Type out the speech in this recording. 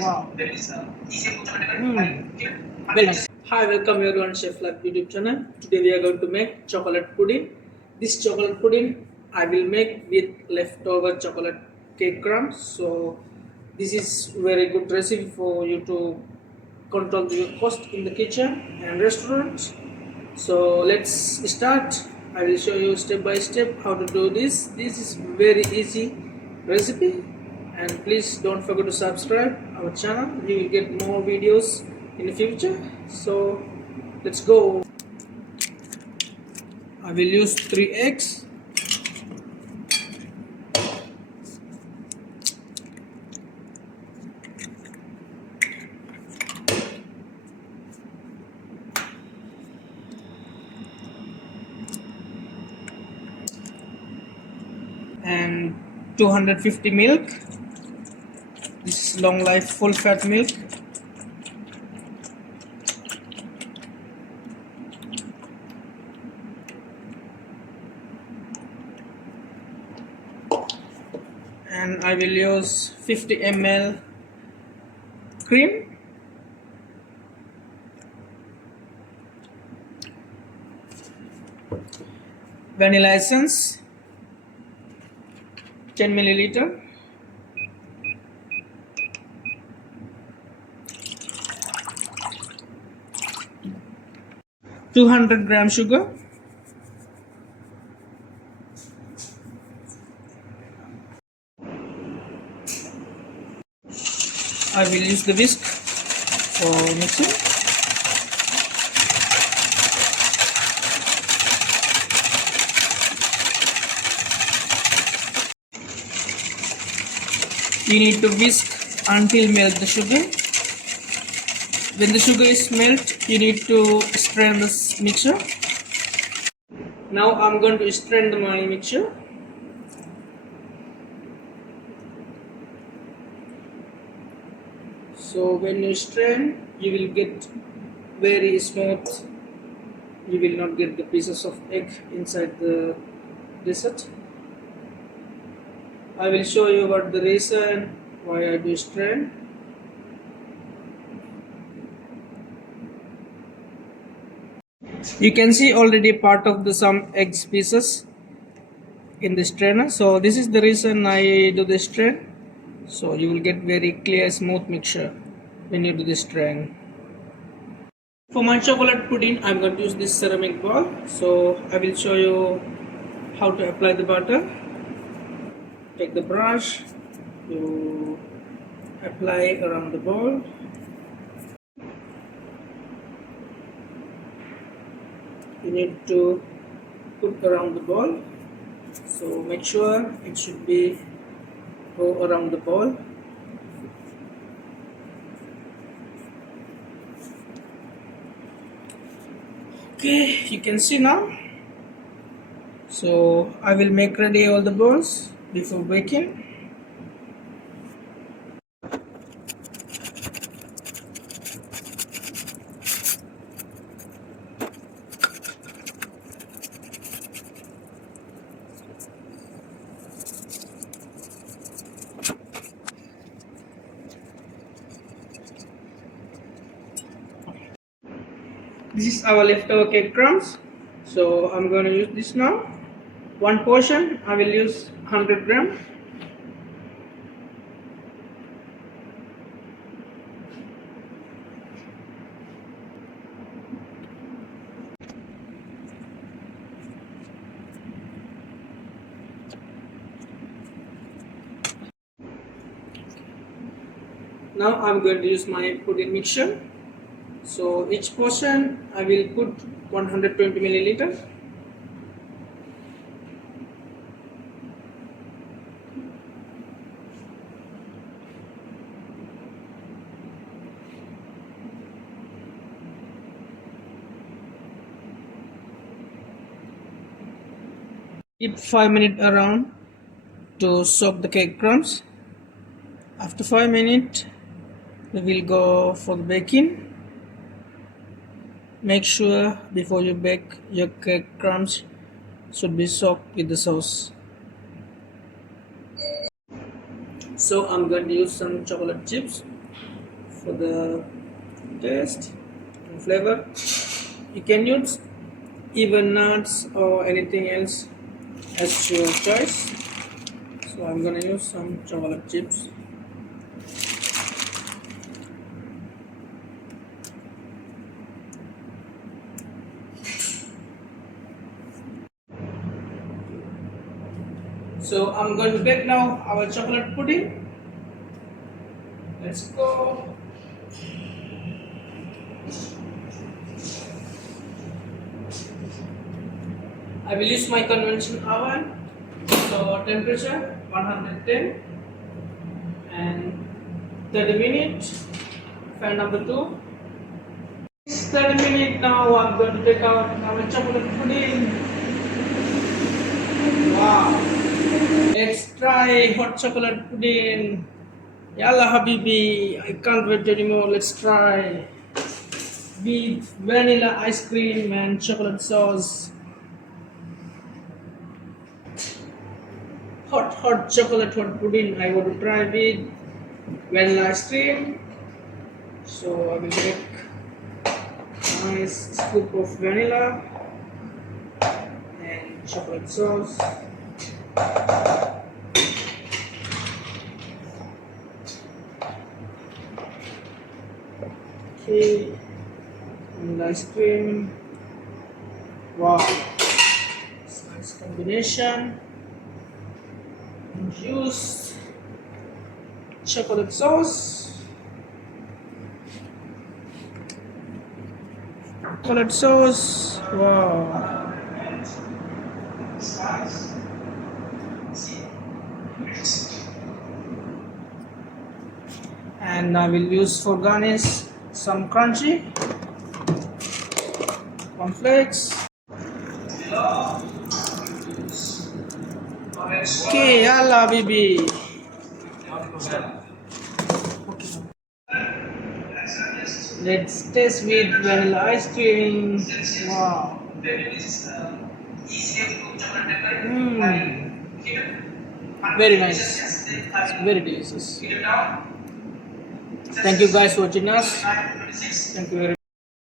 Wow. Very nice. Hi, welcome everyone, Chef Life YouTube channel. Today we are going to make chocolate pudding. This chocolate pudding I will make with leftover chocolate cake crumbs. So this is very good recipe for you to control your cost in the kitchen and restaurants. So let's start. I will show you step by step how to do this. This is very easy recipe, and please don't forget to subscribe our channel. You will get more videos in the future. So let's go. I will use 3 eggs, and 250 milk. This is long life full fat milk. And I will use 50 ml cream, vanilla essence 10 milliliter, (200 grams) sugar, I will use the whisk for mixing. You need to whisk until melt the sugar. When the sugar is melt, you need to strain this mixture. Now I'm going to strain my mixture. So when you strain, you will get very smooth. You will not get the pieces of egg inside the dessert. I will show you what the reason why I do strain. You can see already part of the some eggs pieces in the strainer. So this is the reason I do the strain. So you will get very clear smooth mixture when you do the strain. For my chocolate pudding, I'm going to use this ceramic bowl. So I will show you how to apply the butter. Take the brush, you apply around the bowl. You need to put around the bowl. So make sure it should be go around the bowl. Okay, you can see now. So I will make ready all the balls before baking. This is our leftover cake crumbs. So I'm going to use this now. One portion I will use 100 grams. Now I'm going to use my pudding mixture. So each portion I will put 120 milliliter. Keep 5 minutes around to soak the cake crumbs. After 5 minutes, we will go for the baking. Make sure before you bake, your cake crumbs should be soaked with the sauce. So I'm going to use some chocolate chips. for the taste and flavor. You can use even nuts or anything else as your choice. So I'm gonna use some chocolate chips. So I'm going to bake now our chocolate pudding. Let's go. I will use my conventional oven. So temperature 110 and 30 minutes. Fan number 2. It's 30 minutes now. I'm going to take out our chocolate pudding. Wow. Let's try hot chocolate pudding. Yalla Habibi, I can't wait anymore. Let's try with vanilla ice cream and chocolate sauce. Hot chocolate hot pudding. I want to try with vanilla ice cream. So I will take a nice scoop of vanilla and chocolate sauce. Okay, and ice cream. Wow, it's a nice combination. Infused chocolate sauce. Chocolate sauce. Wow. And I will use for garnish some crunchy cornflakes. Okay, yalla baby. Let's taste with vanilla ice cream. Wow. Very nice. It's very delicious. Thank you guys for watching us. Thank you very much.